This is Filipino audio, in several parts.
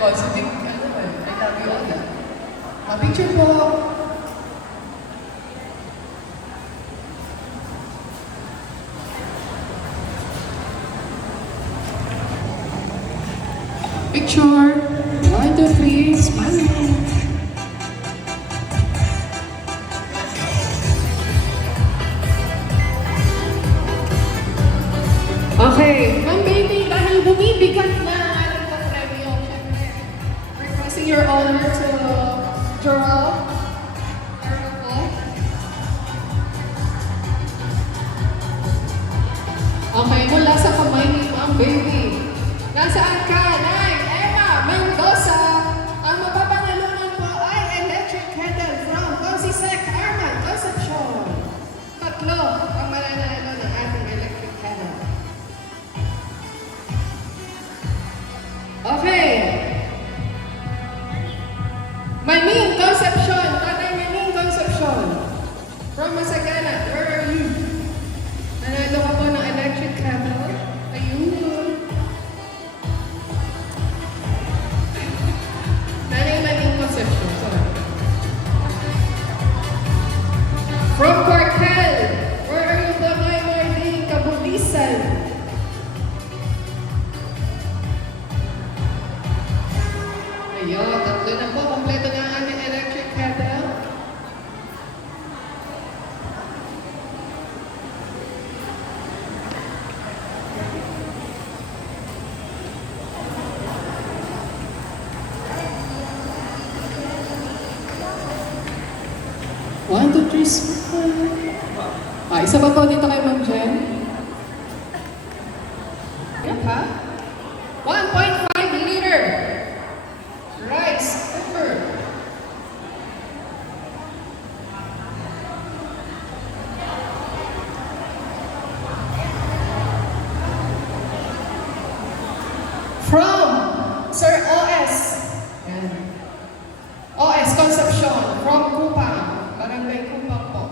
positive, ano ba, I love you all that. Picture po. Picture. 1, 2, 3, smile. Okay, Ma'am Baby, dahil bumibigat na ang ating papremyo, syempre, requesting your honor to Joel. Okay, mula sa kamay ni Ma'am Baby. Nasaan ka, Nay? Emma Mendoza. Ang mapapangalunan po ay electric candle from Consisec Arman Concepcion. Tatlo ang mananalo ng ating electric candle. Okay. Maning Concepcion. Tatay Maning Concepcion. From Masagana. Where are you? Nanalo ka po ng electric candle. Ayun. Nanay Maning Concepcion. Sorry. From Cortel. Where are you po, Nay Marlene Kabulisan? Ayun, tatlo na po. Kompleto na ang ating electric kettle. One, two, three, smile. Isa pa po dito kay Ma'am Jen. Yan ha? 1.5 liter. Rice cooker. From Sir OS. Yan. OS Concepcion. From Kupang. Barangay Kupang po.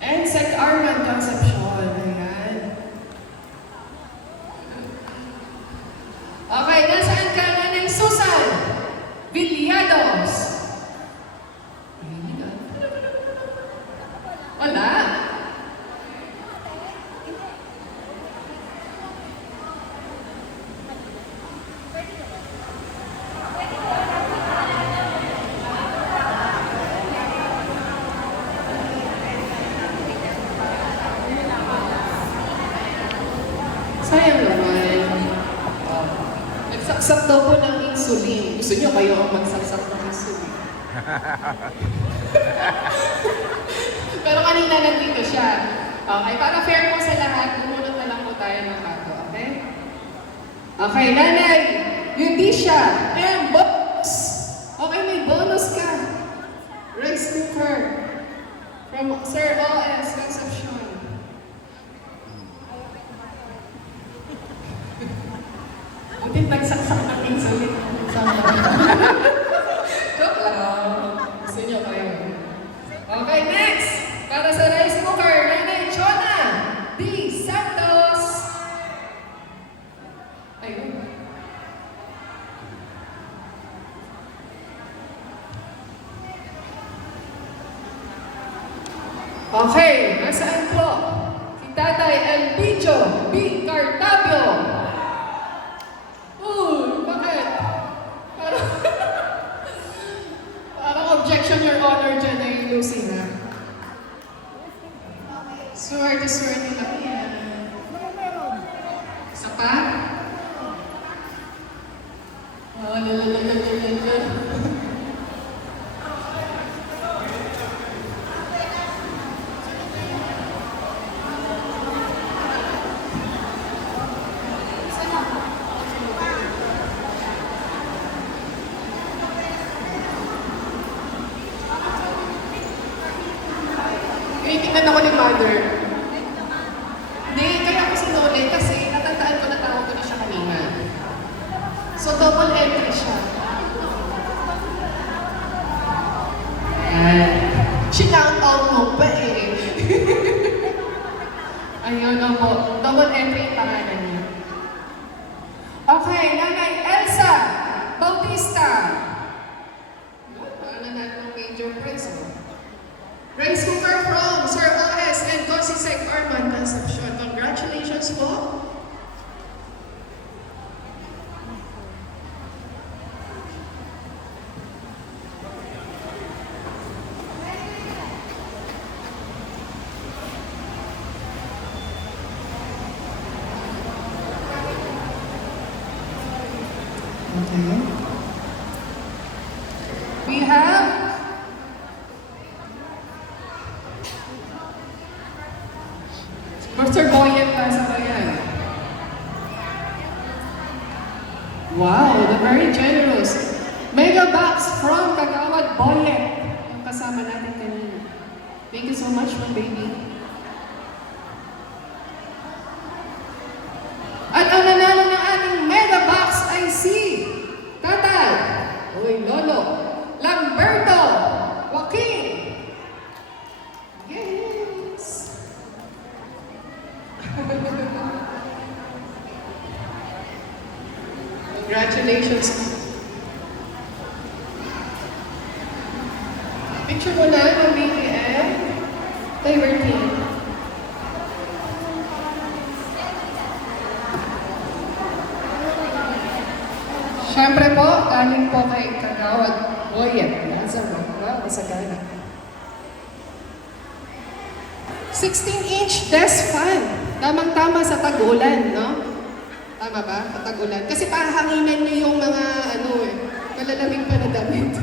And Sec Arman Concepcion. Ayan. Okay, nasaan ka na ng Susan Villados? Wala. Sayang naman. Nagsaksak daw po ng insulin. Gusto niyo kayo ang magsaksak ng insulin. Pero kanina nandito siya. Okay, para fair po sa lahat, bumunot na lang po tayo ng kato, okay? Okay, nanay, hindi siya. And bonus. Okay, may bonus ka. Rice cooker. From Sir O.S. Concepcion. Buti nagsaksak ng insulin. Joke lang. Gusto niyo kayo. Okay, next. Para sa rice cooker, Nanay Chona D. Santos. Ayun. Okay, nasaan po? Si Tatay Elpidio B. Cartabio. Bakit? Parang objection, Your Honor, dyan ay Lucy na. Swerte lang yan. Isa pa? Oh, lalalalalalala. Tingnan ako ni Mother. Hindi, kaya ako sinuli kasi natandaan ko na tawag ko na siya kanina. So, double entry siya. Ayan. Shout out mo pa eh. Ayun ako. Double entry yung pangalan niya. Okay, Nanay Elsa Bautista. Paano natin ng major prize, oh? Rice cooker from Sir O.S. and Consisec Arman Concepcion. Congratulations po. Okay. We have Mr. Boyet Pasabayan. Wow, the very generous. Mega box from Kagawad Boyet. Yung kasama natin kanina. Thank you so much, my baby. At ang nanalo ng ating mega box ay si Tatay, uy, Lolo, Lamberto, Joaquin. Yes. Congratulations. Picture mo na ng BTM. Diverting. Siyempre po, galing po kay Kagawad Boyet. Lazaro. Wow, masagana. 16-inch desk fan. Tamang-tama sa tag-ulan, no? Tama ba? Sa tag-ulan. Kasi pahanginan niyo yung mga, malalamig pa na damit.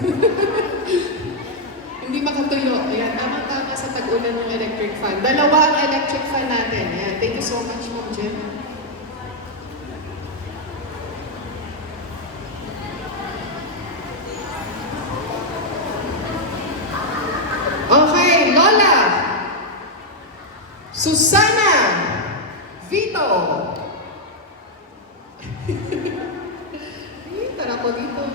Hindi makatuyo. Ayan, tamang-tama sa tag-ulan ng electric fan. Dalawa ang electric fan natin. Ayan, thank you so much, Mom Jen. Okay, Lola, Susana, Vito. Tara po dito.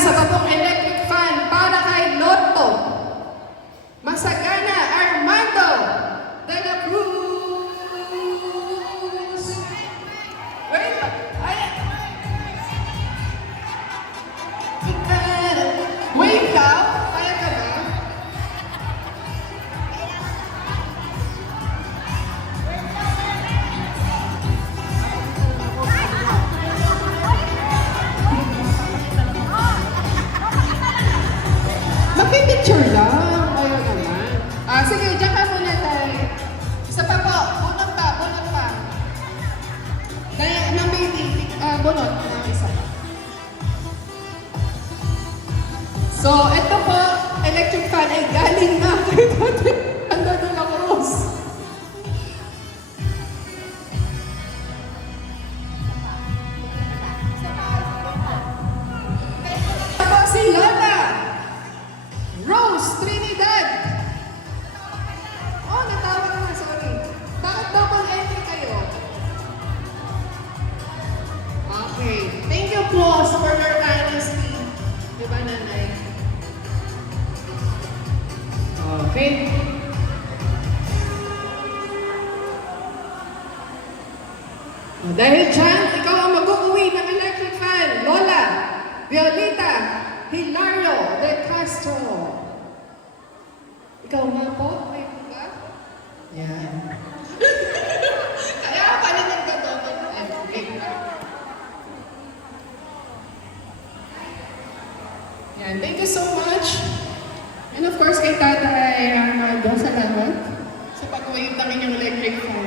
Isa pa pong electric fan para kay Lotto. Masagana Armando de la Cruz. Wait, wait ka? Kaya ka ba? Magpipicture lang. Kaya naman. Sige, dyan ka muna tayo. Isa pa po. Bunot pa. Bunot pa. Dahil ng baby. Bunot. Isa pa. So, ito po, electric fan ay galing na kay Dati Ando de la Cruz. Ito si Lola Rose Trinidad. Oh, natawag na, sorry. Bakit double entry kayo? Okay. Thank you po for your honesty. Diba, nanay? Okay. Dahil dyan, ikaw ang mag-uwi ng electric fan. Lola Violeta Hilario de Castro. Ikaw nga po, may ba? Yan. Kaya pala nang gagawin. Yan, thank you so much. And of course, kay Tatay Armando, salamat sa pag-uwi ng kanyang electric fan.